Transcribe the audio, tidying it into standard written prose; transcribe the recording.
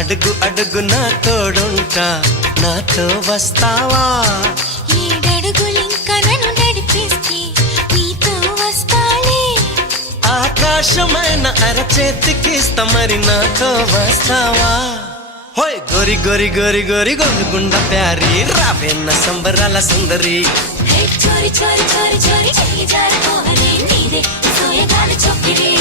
అడుగు అడుగు నా తోడుంటా నాతో వస్తావా ఏడడుగులింకా నన్ను నడిపిస్తే నీతో వస్తాలే ఆకాశమైన అరచేతికిస్తా మరి నాతో వస్తావా హోయ్ గోరి గోరి గోరి గోరి గోరుగుండ ప్యారి రావేన్న సంబరాల సుందరి చోరి చోరి చోరి చోరి చెయ్యి జార కోహరే నీదే సోయగాల చొక్కిరే